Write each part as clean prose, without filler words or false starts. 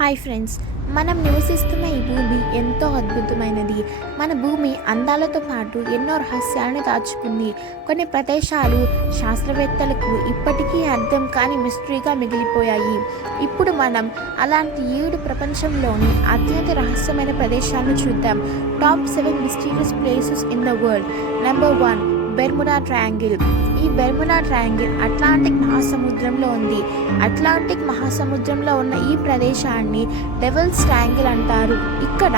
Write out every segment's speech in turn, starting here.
Hi friends, మనం నివసిస్తున్న ఈ భూమి ఎంతో అద్భుతమైనది. మన భూమి అందాలతో పాటు ఎన్నో రహస్యాలను దాచుకుంది. కొన్ని ప్రదేశాలు శాస్త్రవేత్తలకు ఇప్పటికీ అర్థం కాని మిస్టరీగా మిగిలిపోయాయి. ఇప్పుడు మనం అలాంటి 7 ప్రపంచంలోని అత్యంత రహస్యమైన ప్రదేశాలను చూద్దాం. Top 7 mysterious places in the world. Number 1, Bermuda triangle. ఈ బెర్ముడా ట్రయాంగిల్ అట్లాంటిక్ మహాసముద్రంలో ఉంది. అట్లాంటిక్ మహాసముద్రంలో ఉన్న ఈ ప్రదేశాన్ని డెవిల్స్ ట్రయాంగిల్ అంటారు. ఇక్కడ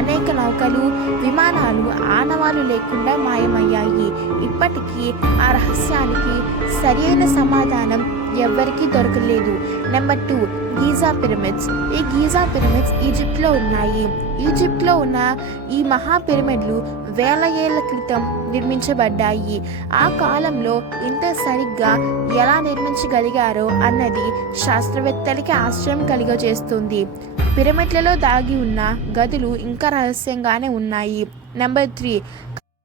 అనేక నౌకలు, విమానాలు ఆనవాలు లేకుండా మాయమయ్యాయి. ఇప్పటికీ ఆ రహస్యానికి సరైన సమాధానం ఎవ్వరికీ దొరకలేదు. Number 2, Giza pyramids. ఈ గీజా పిరమిడ్స్ ఈజిప్ట్లో ఉన్నాయి. ఈజిప్ట్లో ఉన్న ఈ మహా పిరమిడ్లు వేల ఏళ్ల క్రితం నిర్మించబడ్డాయి. ఆ కాలంలో ఇంత సరిగ్గా ఎలా నిర్మించగలిగారో అన్నది శాస్త్రవేత్తలకి ఆశ్చర్యం కలిగజేస్తుంది. పిరమిడ్లలో దాగి ఉన్న గదులు ఇంకా రహస్యంగానే ఉన్నాయి. నెంబర్ 3,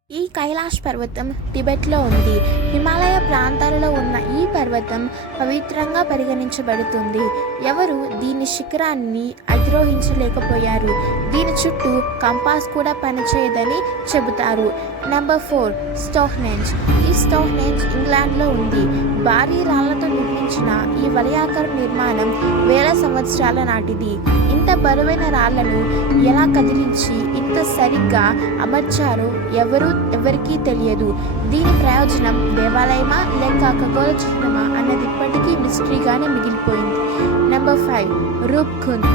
ఈ కైలాష్ పర్వతం టిబెట్లో ఉంది. హిమాలయ ప్రాంతాలలో ఉన్న ఈ పర్వతం పవిత్రంగా పరిగణించబడుతుంది. ఎవరు దీని శిఖరాన్ని అధిరోహించలేకపోయారు. దీని చుట్టూ కంపాస్ కూడా పనిచేయదని చెబుతారు. Number 4, Stonehenge. ఈ స్టోన్హెంజ్ ఇంగ్లాండ్లో ఉంది. భారీ రాళ్లతో నిర్మించిన ఈ వలయాకార నిర్మాణం వేల సంవత్సరాల నాటిది. ఇంత బరువైన రాళ్లను ఎలా కదిలించి ఇంత సరిగ్గా అమర్చారో ఎవరికీ తెలియదు. దీని ప్రయోజనం దేవాలయమా లేక ఖగోళ చిహ్నమా అన్నది ఇప్పటికీ మిస్టరీగానే మిగిలిపోయింది. నెంబర్ 5, రూప్కుండ్.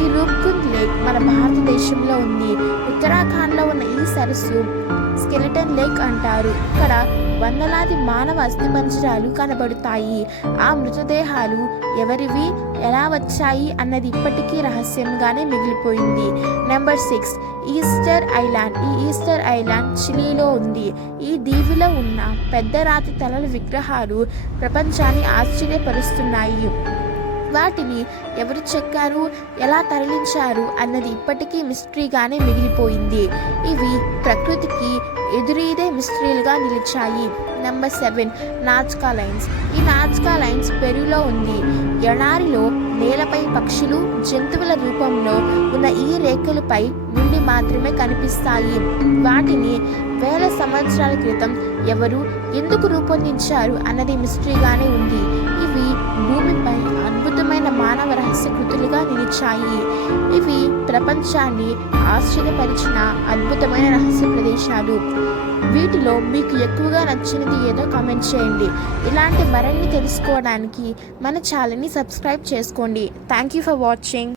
ఈ రూప్కుండ్ లేక్ మన భారతదేశంలో ఉంది. ఉత్తరాఖండ్లో ఉన్న ఈ సరస్సు స్కెలిటన్ లేక్ అంటారు. ఇక్కడ వందలాది మానవ అస్థిపంజరాలు కనబడతాయి. ఆ మృతదేహాలు ఎవరివి, ఎలా వచ్చాయి అన్నది ఇప్పటికీ రహస్యంగానే మిగిలిపోయింది. Number 6, Easter island. ఈ ఈస్టర్ ఐలాండ్ చిలీలో ఉంది. ఈ దీవిలో ఉన్న పెద్ద రాతి తలల విగ్రహాలు ప్రపంచాన్ని ఆశ్చర్యపరుస్తున్నాయి. వాటిని ఎవరు చెక్కారు, ఎలా తరలించారు అన్నది ఇప్పటికీ మిస్టరీగానే మిగిలిపోయింది. ఇవి ప్రకృతికి ఎదురీదే మిస్టరీలుగా నిలిచాయి. Number 7, Nazca lines. ఈ నాజ్కా లైన్స్ పెరులో ఉంది. ఎడారిలో నేలపై పక్షులు, జంతువుల రూపంలో ఉన్న ఈ రేఖలపై నుండి మాత్రమే కనిపిస్తాయి. వాటిని వేల సంవత్సరాల క్రితం ఎవరు, ఎందుకు రూపొందించారు అన్నది మిస్టరీగానే ఉంది. ఇవి భూమిపై అద్భుతమైన మానవ రహస్య కృతులుగా నిలిచాయి. ఇవి ప్రపంచాన్ని ఆశ్చర్యపరిచిన అద్భుతమైన రహస్య ప్రదేశాలు. వీటిలో మీకు ఎక్కువగా నచ్చినది ఏదో కామెంట్ చేయండి. ఇలాంటి మరిన్ని తెలుసుకోవడానికి మన ఛానల్ని సబ్స్క్రైబ్ చేసుకోండి. Thank you for watching.